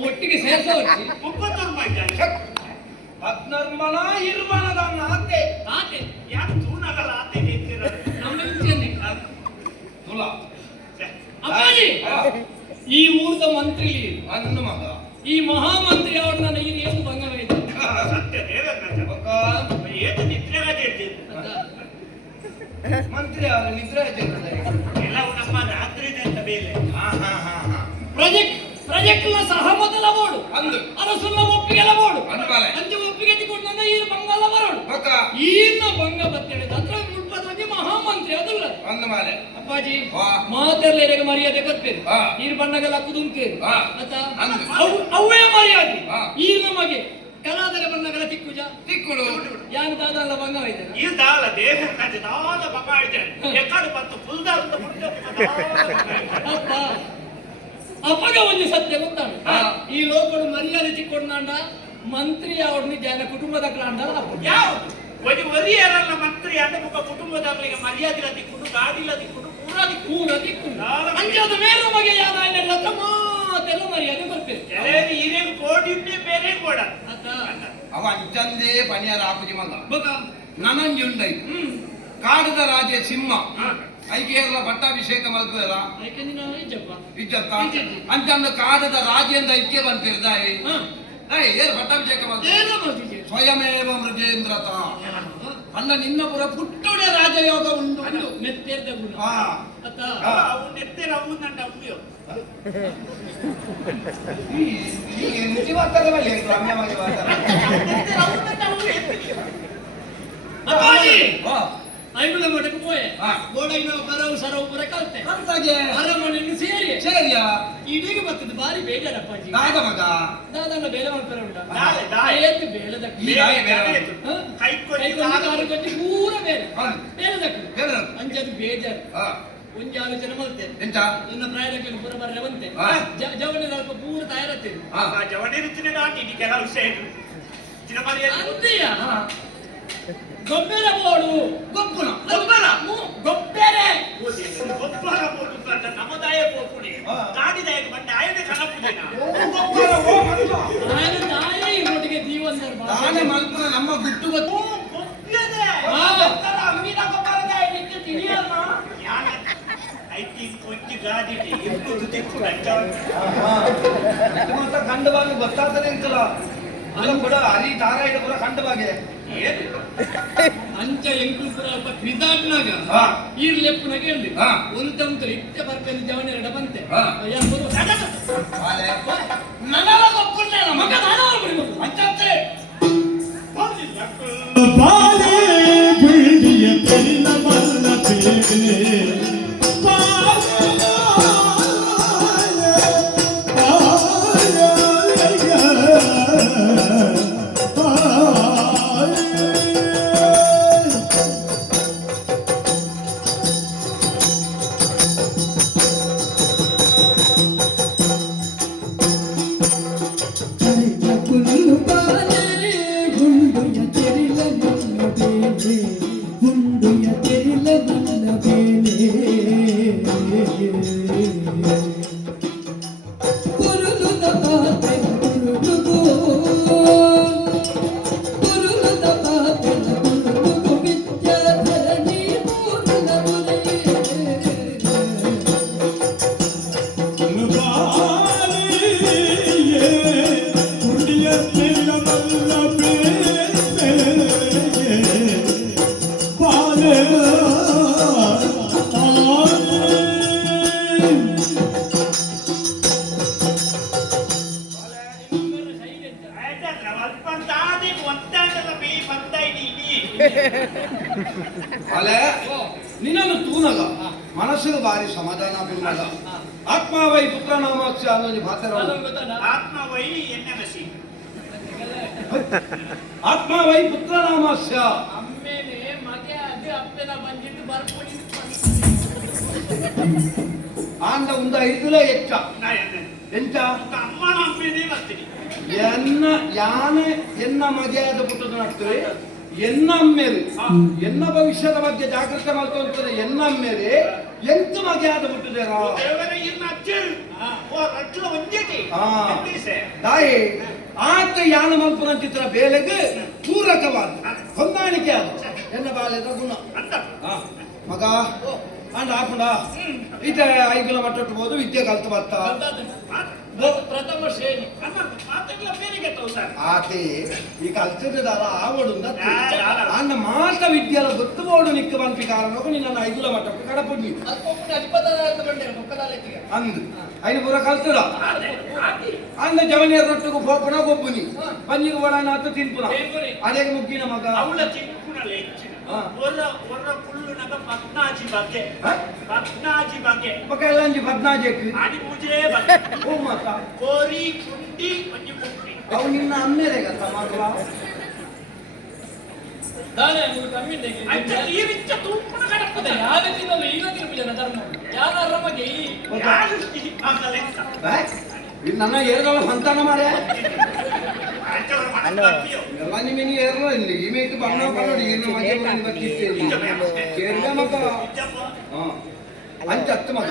ಒಟ್ಟಿಗೆ ಸೇರಿಸೋರು ಈ ಊರದ ಮಂತ್ರಿ ಈ ಮಹಾಮಂತ್ರಿ ಅವ್ರು ನನ್ನ ಈ ಏನು ಬಂಗವೈತೆ ಮಂತ್ರಿ ಅವರು ನಿದ್ರೆ ಎಲ್ಲವೂ ನಮ್ಮ ರಾತ್ರಿ ಬೇಲೆ ಪ್ರಾಜೆಕ್ಟ್ ಸಹಮತಲ ಬೋಡು ಅರಸುನ ಒಪ್ಪಿಗೆಲ ಬೋಡು ಅಂಚೆ ಒಪ್ಪಿಗೆ ತಗೊಂಡು ಈ ಬಂಗಲ ಬರೋಡು ಈನ ಬಂಗ ಬತ್ತೇಳಿದ ಹತ್ರ ಮುಟ್ಪದ ಮಹಾಮಂತ್ರಿ ಅದಲ್ಲ ಅಪ್ಪಾಜಿ ಮಾತೆರ್ಲೇರಿಗೆ ಮರ್ಯಾದೆ ಕೊಡ್ತೇನೆ ಈ ಬಣ್ಣಗೆಲ್ಲ ಕುದುಂತೇನೆ ಅವೇ ಮರ್ಯಾದೆ ಈ ನಮಗೆ ಕಲಾದರ ಬಣ್ಣಗಳ ತಿಕ್ಕುಳು ಯಾನು ದಾದ ಬಂಗವೈತೆ ಈ ದಾಲ ದೇಹ ದಾದ ಬಂಗ ಐತೆ ಎಕ್ಕಡು ಬಂತು ಫುಲ್ದಾರ ಅಪ್ಪ ಅಪ್ಪಗ ಒಂದು ಸತ್ಯ ಗೊತ್ತಾನ ಈ ಲೋಕಡು ಮರ್ಯಾದೆ ತಿಕ್ಕೊಂಡ ಮಂತ್ರಿ ಅವ್ರನ್ನ ಜನ ಕುಟುಂಬದ ಕ್ಲಾಂಡ ಯಾವುದು ಒಂದು ವರಿಯರಲ್ಲ ಮಂತ್ರಿ ಅಂತ ಮುಖ ಕುಟುಂಬದವರಿಗೆ ಮರ್ಯಾದೆ ತಿಕ್ಕೊಂಡು ಗಾಡಿಲ ತಿಕ್ಕೊಂಡು ಪೂರ ತಿಕ್ಕೊಂಡು ಅಂಜಾದ ಮೇಲೆ ನಮಗೆ ಯಾನೆಲ್ಲ ಮಾತೆಲ್ಲ ಮರ್ಯಾದೆ ಬರ್ತೇವೆ ಹಿರಿಯ ಕೋಡಿನೇ ಬೇರೆ ಕೋಡ ಅವ ಅಂಚಂದೇ ಪನಿಯರ ಆಪುಜಿ ಮಗ ನನಂಜುಂಡೈ ಕಾಡದ ರಾಜೆ ಸಿಂಹ ಐಕೆಲ್ಲ ಪಟ್ಟಾಭಿಷೇಕ ಮಲ್ಪರ ಇಜ್ಜತ್ತ ಅಂಚಂದ ಕಾಡದ ರಾಜೇಂದ್ರ ಐಕ್ಯ ಬಂತಿರ್ದಾಯಿ ಏರ್ ಪಟ್ಟಾಭಿಷೇಕ ಮಲ್ಪರ ಸ್ವಯಮೇವ ಮೃಗೇಂದ್ರತ ಅನ್ನ ನಿನ್ನ ಪುರ ಪುಟ್ಟುಡೆ ರಾಜಯೋಗ ಉಂಟು ನೆತ್ತೆರ್ದ ಗುಣ ನೆತ್ತೆರ ಅವನಂಡ ಉಳಿಯೋ ನಿಜವಾದ ಮೇಲೆ ರಮ್ಯವಾಗಿ ಐನೂರ ಮಠಕ್ಕೆ ಪೋಯೆ ಗೋಡೈನ ಬರವು ಸರವು ಪುರ ಕಲ್ತೆ ಅರಮನೆಯನ್ನು ಸೇರಿಯಾ ಇಡೀಗೆ ಬರ್ತದೆ ಬಾರಿ ಬೇಜಾರಪ್ಪಾಜಿ ದಾದ ಮಗ ದಾದನ ಬೇಲೆ ಮಾಡ್ತಾರೆ ಉಂಟ ಬೇಲದ ಕೈಕೊಂಡಿ ಪೂರ ಬೇರೆ ಬೇಲದಕ್ಕೆ ಅಂಜದು ಬೇಜಾರು ಒಂಜಿ ಆಲೋಚನೆ ಮಾಡ್ತೇನೆ ಎಂತ ನನ್ನ ಪ್ರಾಯಕ್ಕೆ ಪುರ ಬರ್ರೆ ಬಂತೆ ಜವಣಿ ಸ್ವಲ್ಪ ಪೂರ ತಯಾರತ್ತೇನೆ ಜವಣಿ ರುಚಿನ ದಾಟಿ ನೀ ಕೆಲವು ವಿಷಯ ಅಂತೀಯ ಗೊಬ್ಬರ ಬೋಡು ಗೊಬ್ಬರ ಗೊಬ್ಬರ ಗೊಬ್ಬರ ಬೋಡು ನಮ್ಮದಾಯ ಪೋಪುಡಿ ಆಪುಜೇನ ನಾನು ನಾಯೇ ಇವರೊಟ್ಟಿಗೆ ಜೀವನ ತಾನೇ ಮಲ್ಪನ ನಮ್ಮ ಗುಟ್ಟು ಗೊತ್ತು ಗೊತ್ತಿದೆ ಅಮ್ಮಿನ ಗೊಬ್ಬರದ ನಿತ್ಯ ತಿಳಿಯಲ್ಲ ಐ ಥಿಂಕ್ ಕೊಂಚ ಗಾದಿಟಿ ಇಪ್ಪತ್ತು ತಿಕ್ಕು ಮಾತ ಕಂಡ ಬಾಗಿ ಗೊತ್ತಾಗ್ತದೆ ಅಂತಲ್ಲ ಅಲ್ಲ ಕೂಡ ಹರಿ ತಾರ ಇಡ ಕೂಡ ಕಂಡ ಬಾಗೆ ಅಂಚ ಎಂಕುಲು ಪುರ ಅಲ್ಪ ಕ್ರಿದಾಟ್ನಾಗ ಹಾ. ಈರ್ಲೆಪ್ಪನಾಗ ಹೇಳಿ ಹಾ. ಒಂದಂತ ಇತ್ತೆ ಬರ್ಪೆನ್ ಜವನ ಎರಡ ಬಂತೆ ಹಾ. ನನಗ ಒಪ್ಕೊಂಡೆ ಮಗ ನಾನು ಬರ್ಬಿಡ್ಬೋದು ಅಂಚಂತೆ ಬಾಲೆ ಗುಂಡಿಯ ತೆರಿನ ಮಲ್ಲ ಬೇನೆ ಅಲೆ ನಿನ್ನನ್ನು ತೂನಗ ಮನಸ್ಸಿಗೆ ಬಾರಿ ಸಮಾಧಾನ ಬಿಡುವಾಗ ಆತ್ಮಾವೈ ಪುತ್ರ ನಾಮಾಕ್ಷ ಅನ್ನೋ ಪಾತ್ರ ಆತ್ಮವೈ ಎನ್ನಗಸಿ ಆತ್ಮಾವೈ ಪುತ್ರ ನಾಮಾಸ್ಯ ಅಮ್ಮೇನೆ ಮಗೆ ಅದು ಅಪ್ಪೆನ ಬಂದಿಟ್ಟು ಬರ್ಕೊಂಡು ಆಂಡ ಉಂದ ಐದುಲೆ ಎಚ್ಚ ನಾ ಎನ್ನೆ ಎಂಚ ಅಮ್ಮನ ಅಮ್ಮೇನೆ ಬರ್ತೀನಿ ಎನ್ನ ಯಾನೆ ಎನ್ನ ಮಗೆಯಾದ ಪುಟ್ಟದ ನಡ್ತೇವೆ ಎನ್ನಮ್ಮೇಲೆ ಎನ್ನ ಭವಿಷ್ಯದ ಬಗ್ಗೆ ಜಾಗೃತಿ ಮಾಡ್ಕೊಂತದೆ ಎನ್ನಮ್ಮೇಲೆ ಎಂತ ಮಗೆಯಾದ ಪುಟ್ಟದೇರ ದೇವರ ಇನ್ನ ಅಜ್ಜರು ಓ ರಜ್ಜು ಒಂಜೇತಿ ತಾಯಿ ಆತ ಯಾನ ಮಲ್ಪನ ಚಿತ್ರ ಬೇಲೆಗೆ ಪೂರಕವಾದ ಹೊಂದಾಣಿಕೆ ಆದ ಎನ್ನ ಬಾಲ್ಯದ ಗುಣ ಅಂತ ಮಗ ಅಂಡ ಹಾಕೊಂಡ ಈತ ಐಗುಲ ಮಟ್ಟೊಟ್ಟು ಹೋದು ವಿದ್ಯೆ ಕಲ್ತು ಬರ್ತ ಪ್ರಥಮ ಶ್ರೇಣಿ ಮಾತೆಲ್ಲ ಬೇರೆಗೆ ಸರ್ ಆತೆ ಈ ಕಲ್ಚದಾರ ಆವಡು ಅಂದ ಮಾತ ವಿದ್ಯೆಲ ಗೊತ್ತುಬೋಡು ನಿಕ್ಕ ಬಂಪಿ ಕಾರಣ ನಿನ್ನ ಐಗುಲ ಮಟ್ಟಕ್ಕೆ ಕಡಪುಡ್ಲಿ ಅದಕ್ಕೊಬ್ಬನ ಅಧಿಪತ ಬಂದೆ ಮುಖದಾಲೆತ್ತಿಗೆ ಅಂದು ಐದು ಪೂರ ಕಲ್ತದ ಅಂದ ಜವನಿಯರ ರೊಟ್ಟಿಗೂ ಪೋಪನ ಗೊಬ್ಬುನಿ ಪಂಜಿಗೆ ಒಳನಾತು ತಿನ್ಪುನ ಅದೇ ಮುಗ್ಗಿನ ಮಗ ಅವಳ ಚಿಕ್ಕುನಲ್ಲಿ ಹೆಚ್ಚಿನ ಒರ್ರ ಪುಲ್ಲುನಗ ಪದ್ನಾಜಿ ಬಗ್ಗೆ ಪದ್ನಾಜಿ ಬಗ್ಗೆ ಪಕ್ಕ ಎಲ್ಲಂಜಿ ಬದ್ನಾಜೆಕ್ ಆಡಿ ಪೂಜೆ ಬಗ್ಗೆ ಓ ಮಾತ ಕೋರಿ ಕುಂಡಿ ಮಂಜು ಕುಂಡಿ ಅವು ನಿನ್ನ ಅಮ್ಮೇಲೆ ಗತ್ತ ಮಗಳ ತಾನೇ ಮುಗಿ ಕಮ್ಮಿಂಡೆಗೆ ಅಂಚ ಈ ವಿಚ್ಚ ತೂಪುನ ಕಡಪದೆ ಯಾವ ತಿನ್ನಲ್ಲ ಈಗ ತಿರುಪುಜನ ಧರ್ಮ ಯಾರ ಬಗ್ಗೆ ಯಾರು ಈ ಲೆಕ್ಕ ಇದು ನನ್ನ ಏರ್ಗಳ ಸಂತಾನ ಮಾರ್ಯ ಅಂಚವರ ಮನ ಬರ್ತೀಯೋ ಎಲ್ಲ ನಿಮಗೆ ಏರ್ಲ ಇಲ್ಲಿ ಈ ಮೇಟ್ ಬಣ್ಣ ನೋಡಿ ಏನು ಮಜೆ ಮಾಡಿ ಬರ್ತಿರ್ತೇನೆ ಕೇಳಿದ ಮಗ ಅಂಚ ಹತ್ತು ಮಗ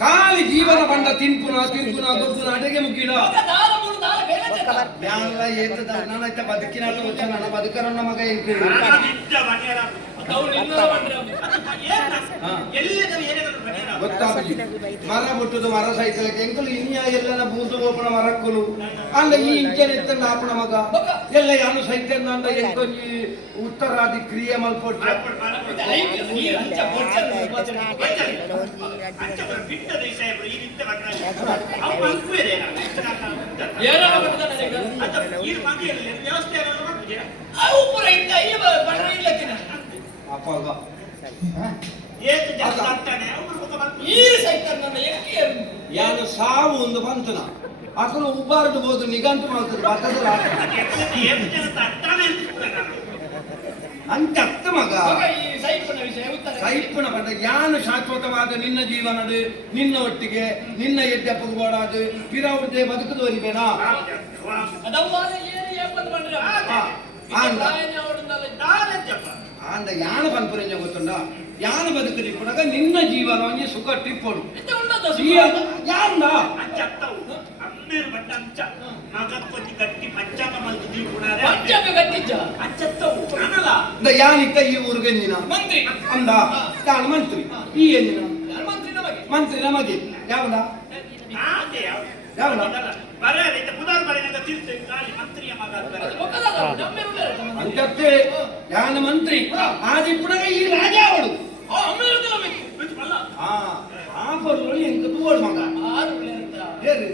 ಖಾಲಿ ಜೀವನ ಬಂದ ತಿನ್ಪುನ ಗೊಬ್ಬುನ ಅಡೆಗೆ ಮುಗಿಡ ದಾರ ಮೂರು ದಾರ ಬೇರೆ ಚೆಕ್ಕ. ಯಾನಲ್ಲ ಏತದ ನನ್ನ ಇತ್ತ ಬದುಕಿನ ವರ್ಷ ನನ್ನ ಬದುಕರನ್ನ ಮಗ ಏಕೆ ನಾನು ನಿಜ ಮನೆಯರ ಅವ್ರು ಇನ್ನೂ ಬಂದ್ರೆ ಎಲ್ಲೆದರು ಏನೇನು ಮನೆಯರ ಗೊತ್ತಾಗಿ ಮರ ಬಿಟ್ಟುದು ಮರ ಸೈಕಲಕ್ಕೆ ಎಂಕಲು ಇನ್ಯ ಎಲ್ಲನ ಬೂತು ಬೋಪನ ಮರಕ್ಕಲು ಅಲ್ಲ ಈ ಇಂಚನೆ ಎತ್ತಂಡ ಆಪಣ ಮಗ ಎಲ್ಲ ಯಾನು ಸೈತಂದ ಅಂದ ಎಂಕೊಂಜಿ ಉತ್ತರಾದಿ ಕ್ರಿಯೆ ಮಲ್ಪೊಟ್ಟ ಅಂಚವರ ಬಿಟ್ಟದ ಸಾಹೇಬರು ಈ ನಿತ್ಯ ಮಕ್ಕಳ ಅವು ಅಂಕುವೇನೆ ಏನಾರ ಬರ್ತಾನೆ ಈ ಮನೆಯಲ್ಲಿ ವ್ಯವಸ್ಥೆ ಎಲ್ಲ ಮಾಡ್ತೀಯ ಅವು ಪುರ ಇದ್ದ ಈ ಬಂದ್ರೆ ಇಲ್ಲಕ್ಕಿನ ಅಪ್ಪಾಗ ಏತು ಜನ ಆಗ್ತಾನೆ ಅವ್ರ ಮುಖ ಬಂತು ಈ ಸೈಕಲ್ ನನ್ನ ಎಕ್ಕಿ ಯಾನು ಸಾವು ಒಂದು ಬಂತನ ಅಸಲು ಉಬ್ಬಾರದು ಬೋದು ನಿಗಂತು ಮಾಡ್ತದೆ ಬರ್ತದ ಏತು ಜನ ಆಗ್ತಾನೆ ಅಂಚ ಅತ್ತ ಮಗ ಈ ಸೈಕಲ್ನ ವಿಷಯ ಉತ್ತರ ಸೈಪುಣ ಬಂದ ಯಾನು ಶಾಶ್ವತವಾದ ನಿನ್ನ ಜೀವನಡು ನಿನ್ನ ಒಟ್ಟಿಗೆ ನಿನ್ನ ಎಡ್ಡೆಪ್ಪಗೋಡಾದು ಪಿರವ್ರದೇ ಬದುಕುದವರಿಬೇನಾ ಅದವ್ವ ಏನು ಏಪತ್ತು ಬಂದ್ರೆ ಆಂದ ಯಾನ ಪನ್ಪುರಂಜ ಗೊತ್ತುಂಡ ಯಾನ ಬದುಕಲಿ ಕೊಡಗ ನಿನ್ನ ಜೀವನ ಒಂಜಿ ಸುಖ ಟಿಪ್ಪೊಡು ಯಾಂದ ಅಂಚತ್ತವು ಅನ್ನ ಬೇರು ಬಟ್ಟ ಅಂಚ ಮಗಪ್ಪತಿ ಕಟ್ಟಿ ಪಂಚಾಂಗ ಮಲ್ತು ದೀಪುಣಾರೆ ಪಂಚಾಂಗ ಕಟ್ಟಿದ್ದ ಅಂಚತ್ತವು ನಾನಲ್ಲ ಯಾನಿಕ್ಕ ಈ ಊರಿಗೆ ಎಂದಿನ ಮಂತ್ರಿ ಅಂದ ನಾನು ಮಂತ್ರಿ ಈ ಎಂದಿನ ಮಂತ್ರಿ ನಮಗೆ ಮಂತ್ರಿ ನಮಗೆ ಯಾವನ ಅದೇ ಯಾವನ ಬರೇ ಪುನರ್ ಬರೀನಾಗ ತಿರ್ತು ಖಾಲಿ ಮಂತ್ರಿಯ ಮಗ ಅಂಚತ್ತೆ ಯಾನ ಮಂತ್ರಿ ಆದಿಪ್ಪುನಗ ಈ ರಾಜ ಅವಳು ಆ ಬರುವಳು ಎಂಕ ತೂವಳು ಮಗ ಹೇಳಿ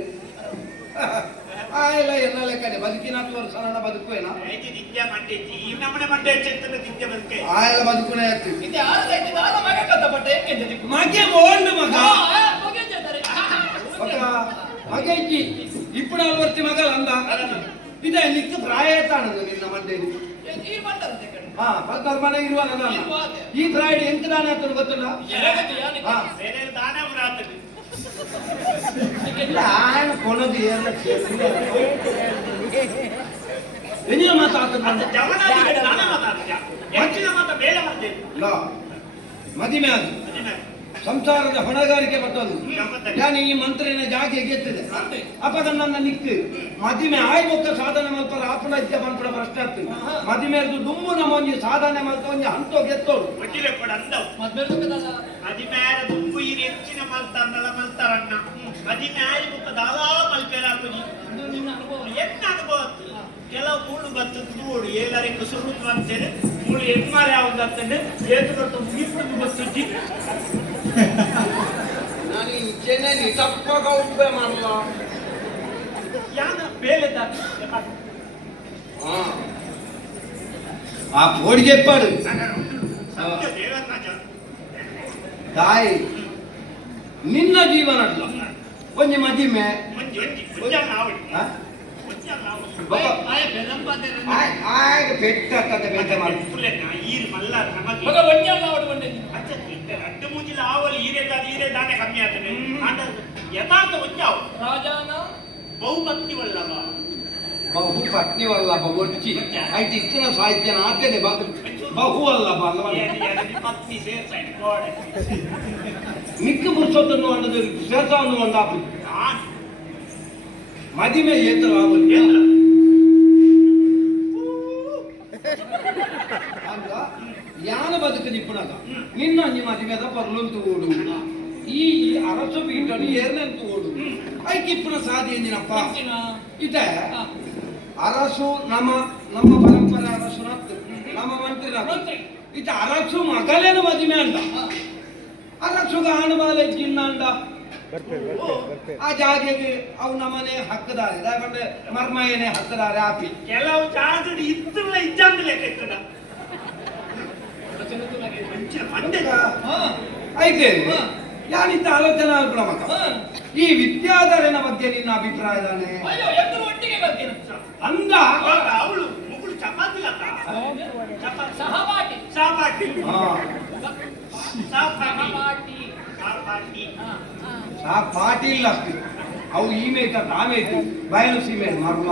ಇಲ್ಲ ಎಲ್ಲ ಲೆಕ್ಕನೆ ಬದುಕಿನ 10 ವರ್ಷ ನನ್ನ ಬದುಕುವೇನ ದಿದ್ಯ ಮಂಡೇತಿ ಈ ನಮ್ಮನೆ ಮಂಡೆ ಚೆತ್ತನ ದಿದ್ಯ ಬದುಕೆ ಆ ಎಲ್ಲ ಬದುಕುನೇ ಆಗ್ತಿ ಇದು ಯಾರು ಸೈತಿ ದಾನ ಮಗ ಕತ್ತಪಟ್ಟೆ ಮಗೆ ಓಂಡು ಮಗ ಮಗ ಜೇತಾರೆ ಮಗ ಇಕ್ಕಿ ఇప్పుడు 4 ವರ್ಷ ಮಗಲ ಅಂದ ಇದೆ ನಿಕ್ಕ ಪ್ರಾಯ ತಾಣದು ನಿನ್ನ ಮಂಡೇಲಿ ಈ ಮಂಡಲದ ಕಡೆ ಹಾ ಪಕ್ಕದ ಮನೆ ಇರುವ ನನ್ನ ಈ ಪ್ರಾಯ ಎಂತ ದಾನ ಅಂತ ಗೊತ್ತಿಲ್ಲ ಹಾ ಬೇರೆ ದಾನ ಬರಾತದೆ ಇಲ್ಲ ಆಯನ ಕೊನದು ಎಲ್ಲ ಎನ್ನಿನ ಮಾತಾಡ್ತಾನೆ ಜವನಾದಿ ದಾನ ಮಾತಾಡ್ತೀಯ ಹೆಚ್ಚಿನ ಮಾತ ಬೇರೆ ಮಾಡ್ತೇವೆ ಇಲ್ಲ ಮದಿಮೆ ಅದು ಸಂಸಾರದ ಹೊಣೆಗಾರಿಕೆ ಮತ್ತೊಂದು ನಾನು ಈ ಮಂತ್ರಿನ ಜಾಗೆ ಗೆತ್ತಿದೆ ಅಪದ ನನ್ನ ನಿಕ್ಕು ಮದಿಮೆ ಆಯ್ಬೊಕ್ಕ ಸಾಧನೆ ಮಲ್ಪರ ಆಪಣ ಇದ್ದ ಮಲ್ಪಡ ಪ್ರಶ್ನೆ ಆಗ್ತದೆ ಮದಿಮೆದು ದುಂಬು ನಮ್ಮ ಒಂಜಿ ಸಾಧನೆ ಮಲ್ತ ಒಂಜಿ ಹಂತೋ ಗೆತ್ತೋಳು ಒಟ್ಟಿಲೆ ಕೊಡ ಅಂದವು ಮದಿಮೇರ ದುಂಬು ಈ ಹೆಚ್ಚಿನ ಮಲ್ತಾರಲ್ಲ ಮಲ್ತಾರಣ್ಣ ಮದಿಮೇರ ಬುಕ್ಕ ದಾದಾ ಮಲ್ಪೇರಾಪುಜಿ ಎನ್ನ ಅನುಭವ ಕೆಲವು ಮೂಳು ಬತ್ತು ತೂಡು ಎಲ್ಲರಿಗೂ ಸುರುತ್ತು ಅಂತೇನೆ ಮೂಳು ಹೆಣ್ಮಾರೆ ಯಾವ್ದು ಅಂತಂದ್ರೆ ಏತು ಬತ್ತು ಮುಗಿಪುಡು ಬತ್ತುಜ್ಜಿ ನಾನು ಈ ಚೆನ್ನೈ ತಪ್ಪಾಗ ಉಪ್ಪೆ ಮಾಡಲ್ಲ ಯಾನ ಬೇಲೆ ಆ ಪೋಡಿಗೆ ಪಾಡು ದೇವರಾಜ ತಾಯಿ ನಿನ್ನ ಜೀವನ ಒಂಜಿ ಮದಿಮೆ ಮಂಜಿ ಒಂಜಿ ಮುಂಜಾನೆ ಆವಡಿ ಆಗ ಪೆಟ್ಟಾಗ್ತದೆ ಬೇಟೆ ಮಾಡಿ ಈರು ಮಲ್ಲ ನಮಗೆ ಮಗ ಒಂಜಾಲ ಆವಡು ಬಂದೆ ಅಡ್ಡ ಮೂಜಿಲ ಆವಲಿ ಈರೆ ದಾನೆ ಕಮ್ಮಿ ಆಗ್ತದೆ ಯಥಾರ್ಥ ಒಂಜಾವು ರಾಜಾನ ಬಹುಭಕ್ತಿ ವಲ್ಲಭ ಬಹು ಪತ್ನಿ ವಲ್ಲಭ ಒಚ್ಚಿ ಆಯ್ತು ಇಚ್ಚಿನ ಸಾಹಿತ್ಯನ ಆತೇನೆ ಬಹು ವಲ್ಲಭ ಪತ್ನಿ ಸೇರ್ಸಾಯ್ತು ಗೋಡೆ ಮಿಕ್ಕ ಪುರುಷೋತ್ತನ್ನು ಅಂಡದು ಸೇರ್ಸವನ್ನು ಒಂದಾಪು ಮದಿಮೆ ಏತರ ಆವಲ್ಲಿ ಅಂದ ಯಾನ ಬದುಕು ನಿಪ್ಪುಣಗ ನಿನ್ನ ಅಂಜಿ ಮದಿಮೆದ ಪರ್ಲಂತು ಓಡು ಈ ಅರಸು ಬೀಟನು ಏರ್ನಂತು ಓಡು ಐಕಿಪ್ಪುನ ಸಾಧಿ ಎಂಜಿನಪ್ಪ ಇದೆ ಅರಸು ನಮ್ಮ ಪರಂಪರೆ ಅರಸು ನಮ್ಮ ಮಂತ್ರಿ ಇತ ಅರಸು ಮಗಲೇನು ಮದಿಮೆ ಅಂದ ಅರಸುಗ ಆಣಬಾಲೆ ಜಿನ್ನ ಅಂದ ಆ ಜಾಗೆಗೆ ಅವು ನಮ್ಮನೆ ಹಕ್ಕದಾರೆ ಯಾಕಂದ್ರೆ ಮರ್ಮಯನೆ ಹಕ್ಕದಾರೆ ಆಪಿ ಕೆಲವು ಜಾಗಡಿ ಇತ್ತಲ್ಲ ಇಜ್ಜಂದು ಲೆಕ್ಕ ಐತೆ ಯಾನಿತ್ತ ಆಲೋಚನೆ ಅಲ್ಪಡ ಮಗ ಈ ವಿದ್ಯಾಧರನ ಬಗ್ಗೆ ನಿನ್ನ ಅಭಿಪ್ರಾಯದಾನೆ ಒಟ್ಟಿಗೆ ಬರ್ತೀನಿ ಅಂದ ಅವಳು ಮುಗುಳು ಚಪಾತಿ ಸಹಪಾಠಿ ಸಹಪಾಠಿ ಸಾ ಪಾಟೀಲ್ ಆಗ್ತದೆ ಅವು ಈಮೇಕ ನಾಮೇಕ ಬಯಲು ಸೀಮೆ ಮರ್ಮ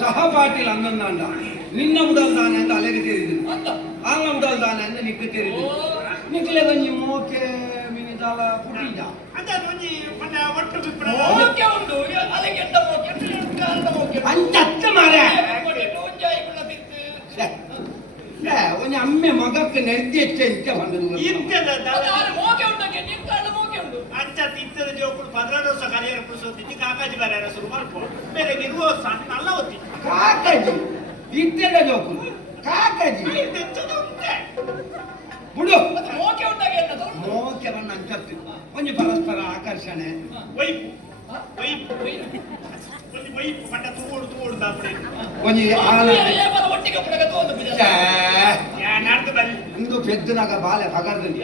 ಸಹ ಪಾಟೀಲ್ ಅಂದಂದ ಅಂದ ನಿನ್ನ ಉಡಲ್ದಾನೆ ಅಂತ ಅಲೆಗೆ ಸೇರಿದ್ರು ಅಲ್ಲ ಉಡಲ್ದಾನೆ ಅಂತ ನಿಕ್ಕ ಸೇರಿದ್ರು ನಿಕ್ಲೆ ಗಂಜಿ ಮೋಕೆ ಮಿನಿದಾಲ ಪುಟಿಜ ಅಂಚತ್ತ ಮಾರೆ ಒಂಜಿ ಅಮ್ಮೆ ಮಗಕ್ಕೆ ನೆರ್ದಿ ಹೆಚ್ಚೆ ಬಂದದು ಅಂಚ ತಿಂತದ ಜೋಕುಳು 16 ವರ್ಷ ಕಲಿಯರ ಪುರುಷೋತಿ ಕಾಕಾಜಿ ಬರೆಯರ ಶುರು ಮಾಡ್ಕೊ ಬೇರೆ ಇರುವ ಸಣ್ಣ ಅಲ್ಲ ಒತ್ತಿ ಕಾಕಾಜಿ ಇತ್ತೆದ ಜೋಕುಲು ಕಾಕಾಜಿ ಬಿಡು ಮೋಕೆ ಬಣ್ಣ ಅಂಚತ್ತು ಒಂಜಿ ಪರಸ್ಪರ ಆಕರ್ಷಣೆ ವೈಪು ಒಂದು ವೈಪು ಪಟ್ಟ ತೂಡು ದಾಪಡೆ ಒಂಜಿ ಆಲ ನಾಡ್ದು ಬಲ್ಲಿ ಇಂದು ಪೆದ್ದನಾಗ ಬಾಲೆ ಪಗರ್ದಲ್ಲಿ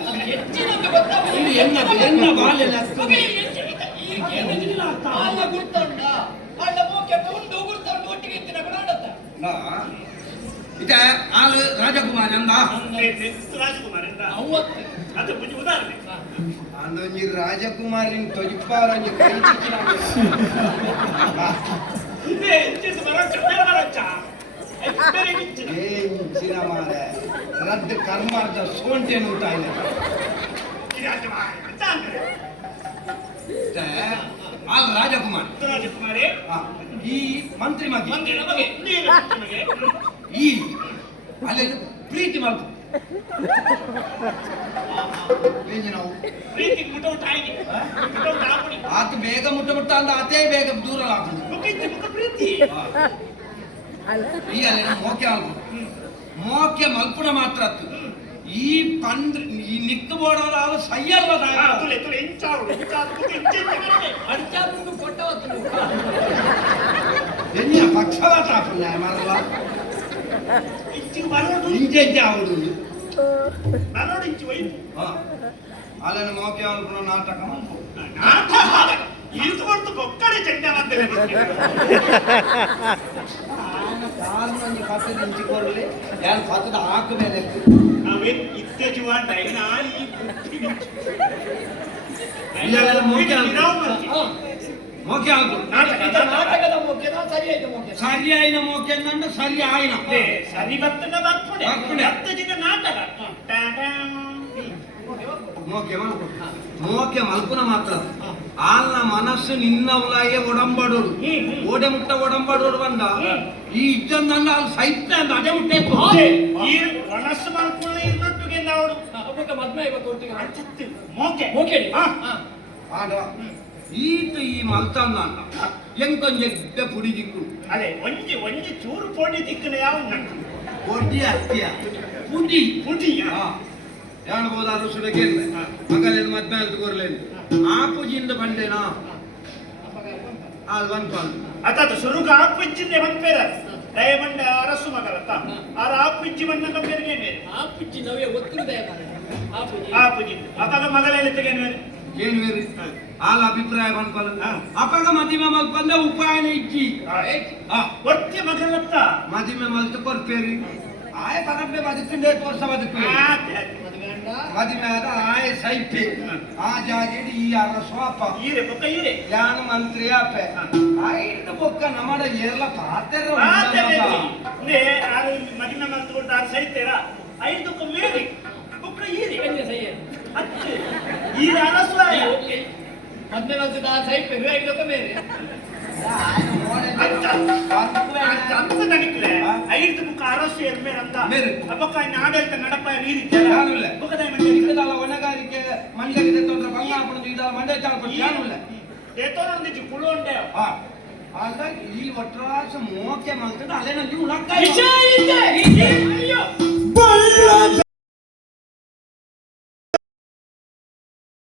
ಇದು ಎನ್ನ ಬಾಲೆ ಇದ ಆಳು ರಾಜಕುಮಾರಿ ಅಂದ ರಾಜಕುಮಾರ್ ಅಂತ ಅದು ಮುಂಚೆ ಉದಾಹರಣೆ ಅಂದೊಂಜಿ ರಾಜಕುಮಾರಿ ತೊಜಿಪ್ಪಾರಂಜಿ ಕೈ ಇದೇ ಇಂಚಿನ ಬರಚ್ಚ ಬೇರೆ ಬರಚ್ಚ ಬೇರೆ ಇಂಚಿನ ಇಂಚಿನ ಮಾರೆ ರದ್ದು ಕರ್ಮಾರ್ಧ ಸೋಂಟೆ ನೂಟ ಇಲ್ಲ ಆಲ್ ರಾಜಕುಮಾರ್ ರಾಜಕುಮಾರಿ ಆ, ಈ ಮಂತ್ರಿ ಮಗ ಮಂತ್ರಿನ ಬಗ್ಗೆ ನೀನು ನಿಮಗೆ ಈ ಅಲ್ಲಿ ಪ್ರೀತಿ ಮಾಡ್ತು ನಾವು ಪ್ರೀತಿ ಮುಟೌಟ್ ಆಗಿ ಮುಟೌಟ್ ಆಪುಡಿ ಆತ ಬೇಗ ಮುಟ್ಟ ಅಂದ ಆತೇ ಬೇಗ ದೂರ ಹಾಕೊಂಡು ಮುಖ ಪ್ರೀತಿ ಈ ಅಲ್ಲಿ ಮೋಕೆ ಆಗ್ಬೋದು ಮೋಕೆ ಮಲ್ಪುಣ ಮಾತ್ರ ಆತು ಈ ಪಂದ್ರ ಈ ನಿಕ್ಕು ಬೋಡೋದು ಅವು ಸಯ್ಯಲ್ವದ ತುಲೆ ತುಲೆ ಇಂಚಾರು ಇಂಚಾರು ಅಡ್ಚಾಪುಂಡು ಕೊಟ್ಟವತ್ತು ಎನ್ನಿಯ ಪಕ್ಷವಾತ ಆಪುಣ್ಯ ಮರಲ್ಲ ಇಂಚು ಬರೋಡು ಇಂಜೆ ಅವಡು ಬರೋಡು ಇಂಚು ವೈ ಅಲ್ಲನ್ನು ಮೋಕೆ ಮಲ್ಪುಣ ನಾಟಕ ಮಾಡ್ಬೋದು ನಾಟಕ ಇರುಕೊಂಡು ಕೊಕ್ಕಡೆ ಚಂಡಮಾಂತಲೆ ಕಾರಣವನ್ನು ಕತ್ತದ ಇಂಚಿಕೊಳ್ಳಿ ಯಾರು ಕತ್ತದ ಹಾಕ ಮೇಲೆ ಅವೇ ಇತ್ತೆಜುವ ಡೈನಾಲಿ ಇಲ್ಲೆಲ್ಲ ಮೋಕೆ ನಾವು ಮಾಡ್ತೀವಿ ಮೋಕೆ ಆಗ್ಬೋದು ನಾಟಕದ ಮುಖ್ಯನ ಸರಿಯಾಯ್ತು ಮುಖ್ಯ ಸರಿಯಾಯಿನ ಮೋಕೆ ಅಂದ್ರೆ ಸರಿ ಆಯ್ನ ಸರಿ ಬರ್ತದ ಬರ್ಪುಡೆ ಬರ್ಪುಡೆ. 10 ದಿನ ನಾಟಕ ಮೋಕೆ ಮಲ್ಪು ಮೋಕೆ ಮಲ್ಪುನ ಮಾತ್ರ ಆಲ್ನ ಮನಸ್ಸು ನಿನ್ನ ಉಲಾಯೇ ಒಡಂಬಡೋಡು ಓಡೆ ಮುಟ್ಟ ಒಡಂಬಡೋಡು ಬಂದ ಈ ಇದ್ದೊಂದಂದ ಅಲ್ಲಿ ಸೈತ ಅಂತ ಅದೇ ಮುಟ್ಟೆ ಈ ಮನಸ್ಸು ಮಾಡ್ಕೊಳ್ಳಿ ಇರ್ನೊಟ್ಟಿಗೆ ನಾವು ಒಬ್ಬಕ್ಕೆ ಮದ್ಮೆ ಇವತ್ತು ಒಟ್ಟಿಗೆ ಅನ್ಸುತ್ತೆ ಮೋಕೆ ಮೋಕೆಡಿ ಆಡ ಈತ ಈ ಮಲ್ತಂದ ಎಂಕೊಂಜೆ ಪುಡಿ ದಿಕ್ಕು ಅದೇ ಒಂಜಿ ಒಂಜಿ ಚೂರು ಪೋಡಿ ದಿಕ್ಕನ ಯಾವ ನಂಟು ಒಡ್ಡಿ ಹತ್ತಿಯ ಪುಡಿ ಪುಡಿ ಹೇಳ್ಬೋದಾದ್ರು ಸುಡಗೇಲ್ಲ ಮಗಲೇನು ಮದ್ಮೆ ಅಂತ ಕೊರ್ಲೇನು ಆ ಪೂಜಿಯಿಂದ ಬಂದೇನಾ ಅಲ್ಲಿ ಬಂದ್ಕೊಂಡು ಅತ್ತಾತ ಸುರುಗ ಆಪಿಚ್ಚಿಂದೆ ಬಂದ್ಪೇರ ಡಯಮಂಡ್ ಅರಸು ಮಗಲತ್ತ ಆರ ಆಪಿಚ್ಚಿ ಬಂದ ಕಂಪೇರಿಗೆ ಬೇರೆ ಆ ಪಿಚ್ಚಿ ನವ್ಯ ಒತ್ತಿರದೆ ಆ ಪೂಜೆ ಆಪುಜಿ ಅತ್ತಾಗ ಮಗಲೆಲ್ಲ ತೆಗೆನೇರಿ ಏನು ಬೇರೆ ಆಲ ಅಭಿಪ್ರಾಯ ಬಂದ್ಕೊಂಡು ಅಪ್ಪಾಗ ಮದಿಮೆ ಮಲ್ಪಂದ ಉಪಾಯನ ಇಚ್ಚಿ ಒತ್ತೆ ಮಗಲತ್ತ ಮದಿಮೆ ಮಲ್ತು ಕೊರ್ಪೇರಿ ಆಯ ಪರಪ್ಪೆ ಬದುಕಿಂಡೆ ವರ್ಷ ಬದುಕುವೆ ಮದಿಮೆ ಆದ ಆಯ ಸೈಪೆ ಆ ಜಾಗೇಡಿ ಈ ಅರಸು ಅಪ್ಪ ಈರೆ ಬೊಕ್ಕ ಈರೆ ಯಾನ ಮಂತ್ರಿ ಅಪ್ಪೆ ಆಯ್ತು ಬೊಕ್ಕ ನಮ್ಮಡ ಏರ್ಲ ಪಾತ್ರ ಅಂದ್ರೆ ಆರು ಮಗಿನ ಮಂತ್ಕೊಂಡು ಆರು ಸೈತೇರ ಐದು ಮೇರಿ ಬೊಕ್ಕ ಈರೆ ಸಹಿ ಅತ್ತೆ ಈರೆ ಅರಸು ಹದಿನೈದು ವರ್ಷದ ಸೈಟ್ ಐದಕ್ಕ ಮೇಲೆ ಅಂತ ನಡಿಕ್ಲೆ ಐದು ಬುಕ್ಕ ಅರಸು ಎರ್ಮೇರ್ ಅಂತ ಮೇರೆ. ಬೊಕ್ಕ ಆಡಳಿತ ನಡಪ ನೀರಿ ಯಾನುಲ್ಲ ಬೊಕ್ಕದ ಇದಲ್ಲ ಹೊಣೆಗಾರಿಕೆ ಮಂಡ್ಯಕ್ಕೆ ತೊಂದ್ರೆ ಬಂಗಾಪುರದ ಇದಲ್ಲ ಮಂಡ್ಯ ಚಾಲ್ಪಟ್ಟು ಯಾನುಲ್ಲ ಏತೋನೊಂದಿಜ್ಜಿ ಕುಳು ಉಂಡೆ ಹಾಗಾಗಿ ಈ ಒಟ್ರಾಸ ಮೋಕೆ ಮಲ್ತದ ಅಲ್ಲೇ ನಂಗೆ ಉಣಕ್ಕ ವಿಷಯ ಇದೆ ಅಯ್ಯೋ ಬಳ್ಳದ